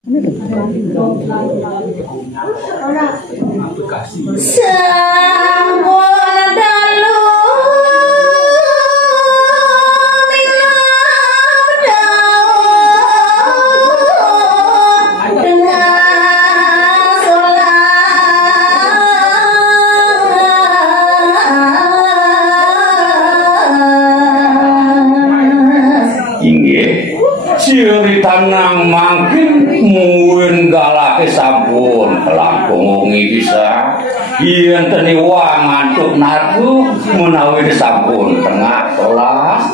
Sampun dalu Tanang mangkin muwin galake sampun kelangkungi bisa yen teni wang ngantuk nadu menawi sampun tengah kelas.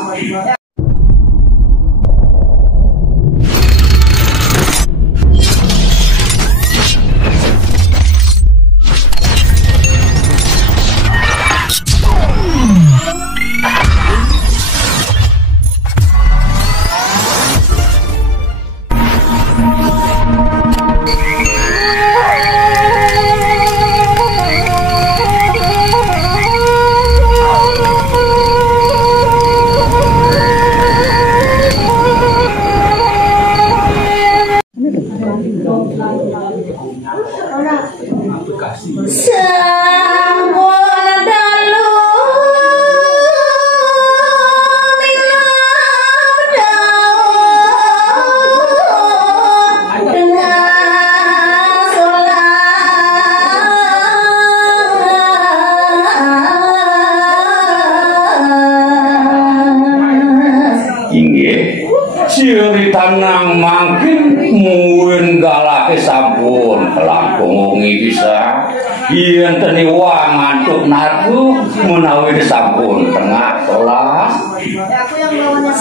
Sampun dalu Tanang mangkin muwin galake sampun kelangkungi bisa yen teni wang ngantuk nadu menawi sampun tengah kelas. aku yang bawanya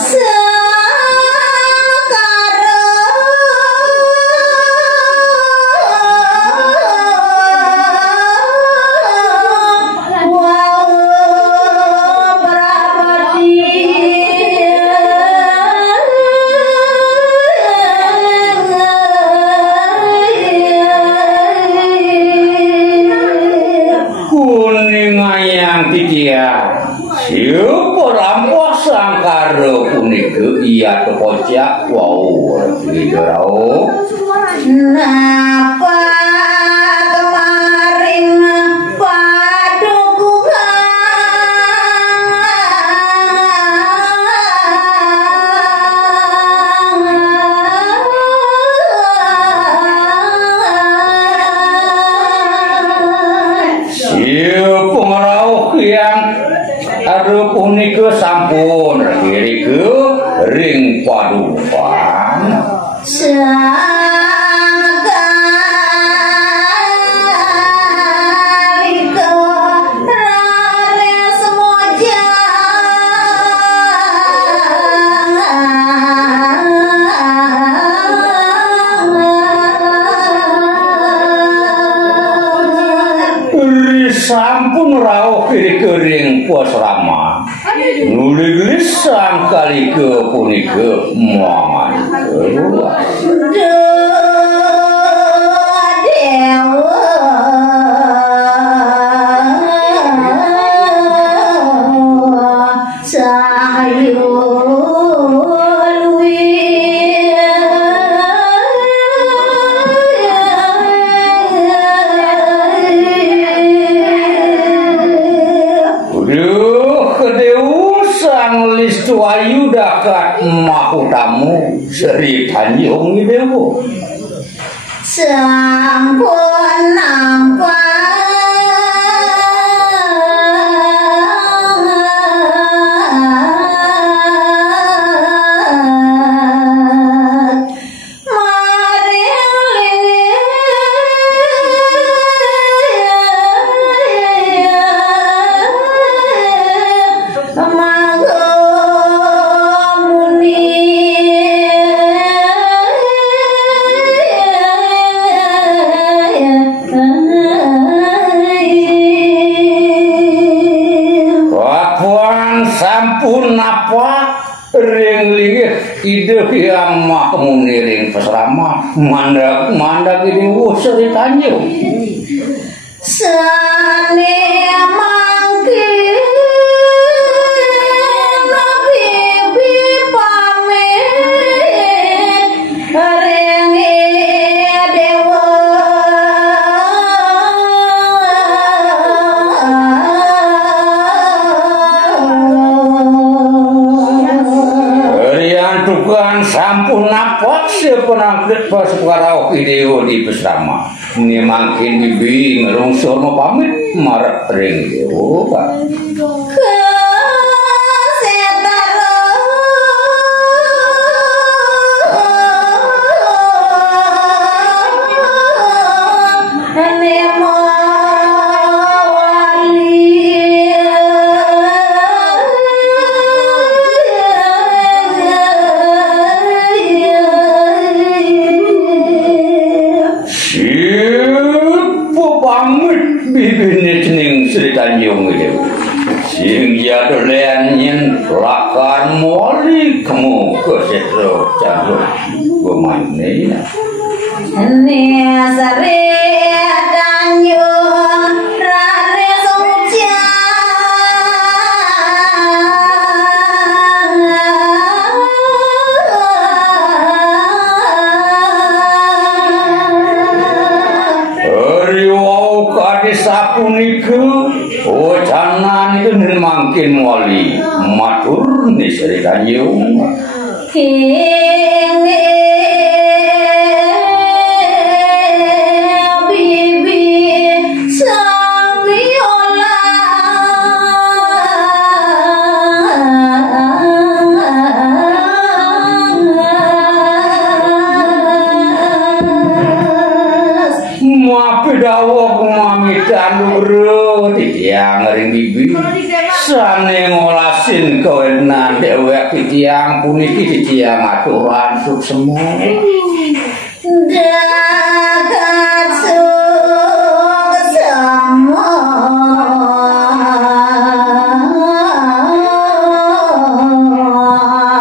Syukur lampah sangkara punika iya kepojak wau rau. Napa kemarin padukuhan syukur rauh yang aduh punika sampun riki ring padukan sampun rauh kiri-kering puas rama nulis sang kali ke punika mangan keluar Ayu dakat mahu tamu Sri Tanjung Dewo sampun nampak sampun napa ring linggih ide yang mak muniring pesrama mandak ini Sri Tanjung sane mangke nabi pamit ring sepenangkit pas sekarang video di pesama. Ini makin bibi ngerungsur mau pamit marah ring dewa. Bibine cening Sri Tanjung itu, sing jatuh leanyin lakar moli kamu ke setro campur gomane. Ini Sri Tanjung Rare Sungja. Sapuniku ocanan itu makin wali matur ni Sri Tanjung bibi sang viola dawuh kumamitan loro titiang ring bibi sane ngolasin kawenan dhewek titiang puniki titiang aturan suk semua jagat suk semua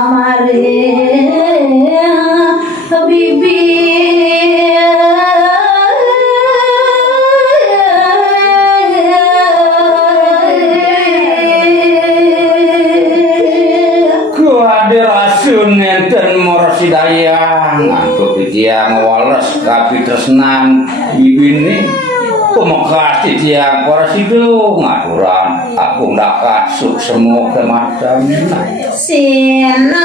mari bibi nenten morsidayang antuk titiang wales kapi tresnan ibine pemekas titiang porasido ngaturan aku ndak kasuk semua kemacam Sinampura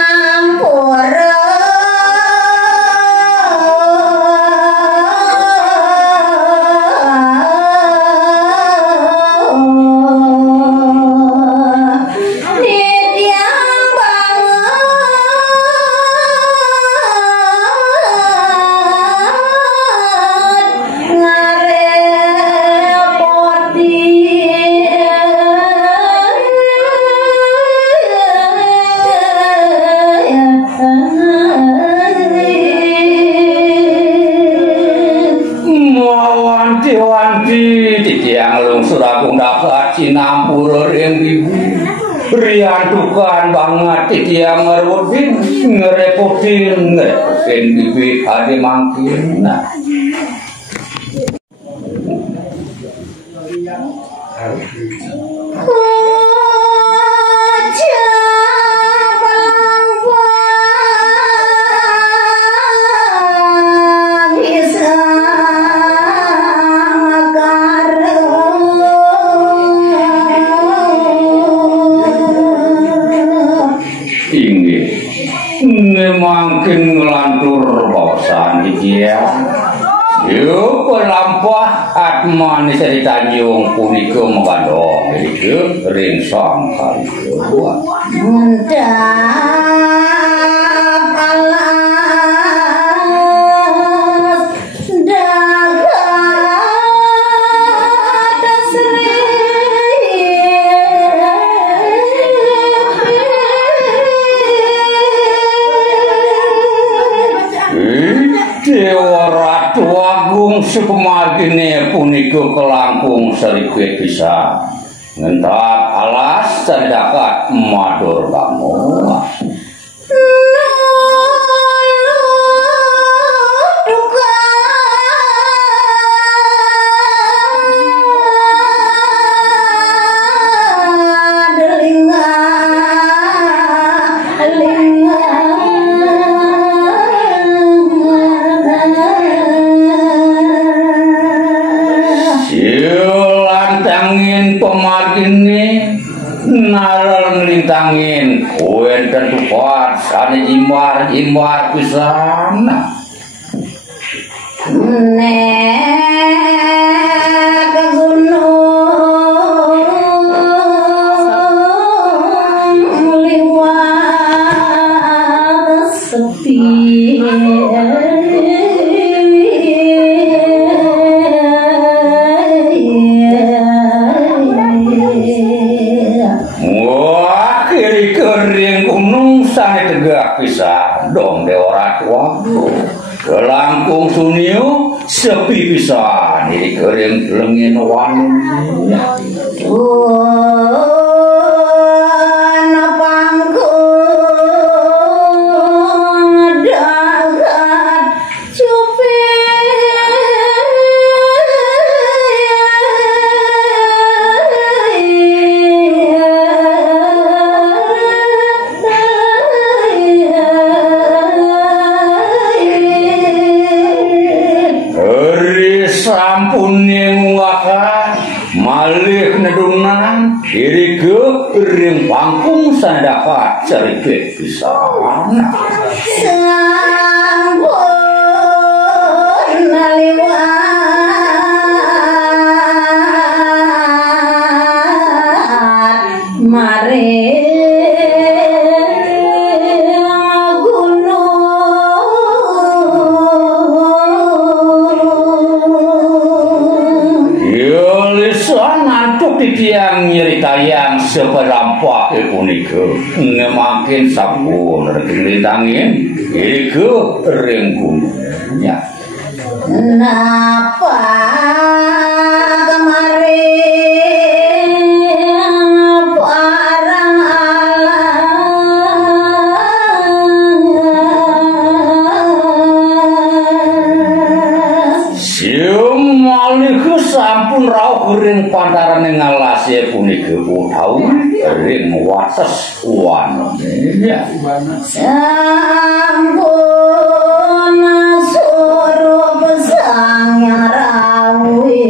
Sinampura ring bibi riantukan banget titiang ngerwedin ngerepotin bibi ade mangkin nah makin ngelantur bawasan dia yuk pelampah atmani Sri Tanjung punika mengandung itu ring sang kali kedua Dewa Ratu Agung sepemargine punika kelangkung serikit bisa ngentak alas cendakat madur kamu naral ngelintangin kuen dan tupat ane jimbar pisan nek gunung liwat sepi tegak bisa dong de ora tua kelangkung sunyu sepi bisa ini kering lengin wani napangku dagat cupi sampun waka malih nedunan iriku ring pangkung sandapat ceripet pisan sampun liwat mari titiang nyeritayang seperampak punika ngemakin sampun ritangin iku ring gunungnya napa kemarin parang alas sium maliku sampun rauh ring pantaran ngalase punika utau ring wates wan ya sampun surup sang rawi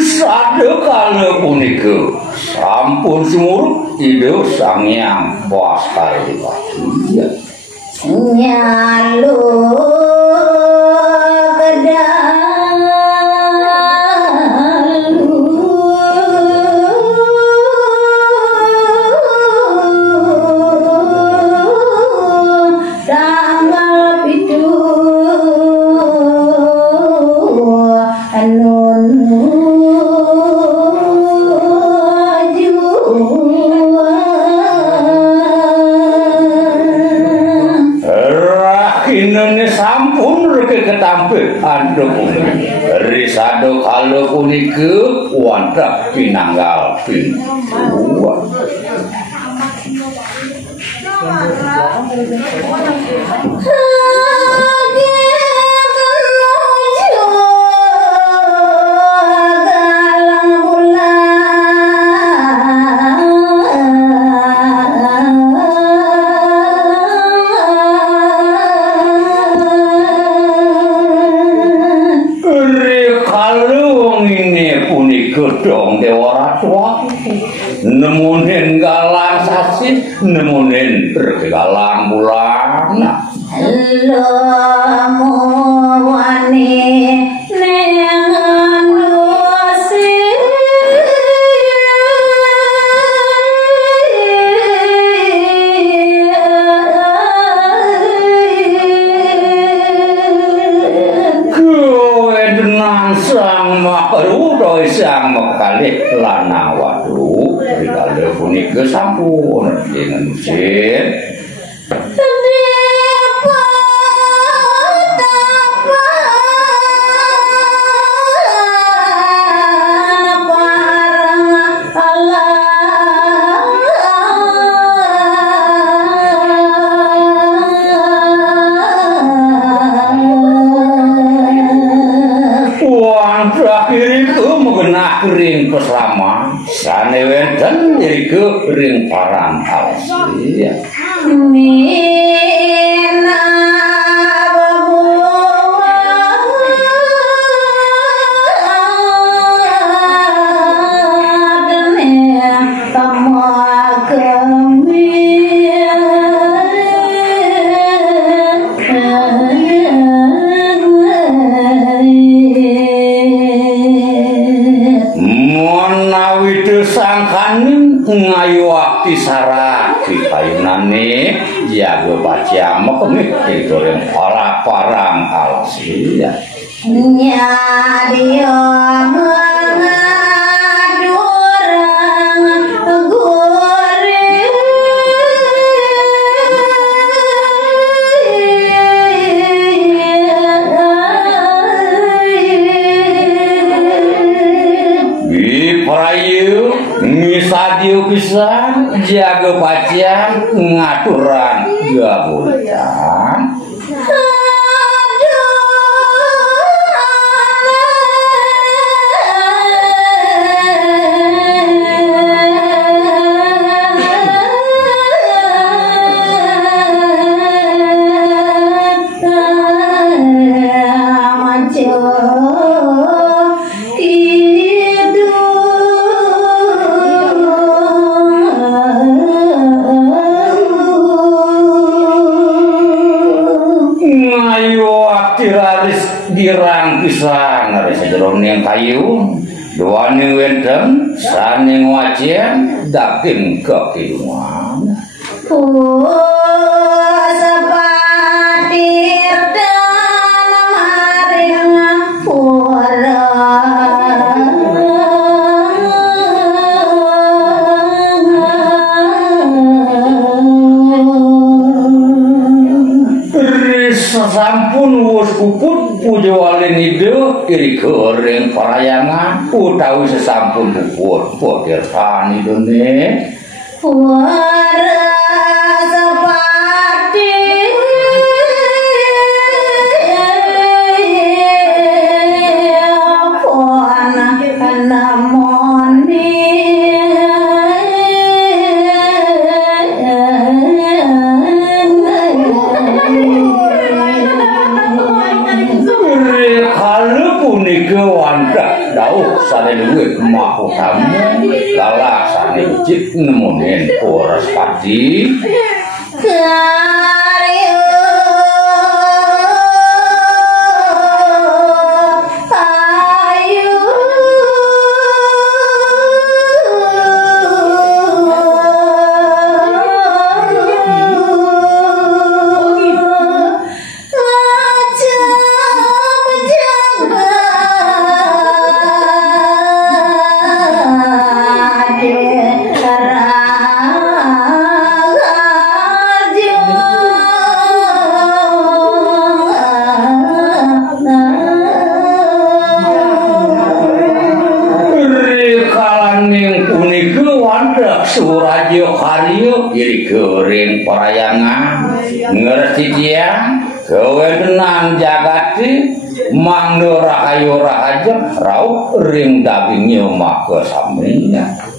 sadekala punika sampun sumur ido sangyang Baskara Pati nyalu ketampil ando risado kalau punika wonten pinanggal pintu gedong dewa tua nemunin galang sasi nemunin bergalang bulan lo wani nengan dosi kowe dengan sang makarudoi sang makali lana wadu rikale punika sampun dengan musim ring pesrama sane wenten iku ring parang alsi mina babuwa sangkaning ngayu akti sarat dipayunane jaga baca mekemih ditoren para parang alsia nyadio mengadurang gurih Prayu misadiu pisan jaga pacian ngaturan gabutan dirang pisan dari sejeron yang kayu duane wedeng saning wajian dakin kekiduan sepatir dan maring pura sampun wus kuput puja walin ide iri goreng parayangan utawi sesampun kuput potir tani dene wara sepati pona namoni dauh sane luwih mahutamu lala sane ujit nemunin poras pati karyo ayu Surajo karyo iri goreng parayangan ngerti tiang gawe tenan jagati mangdo rahayu rahaja rauh ring dagingnya maka saminya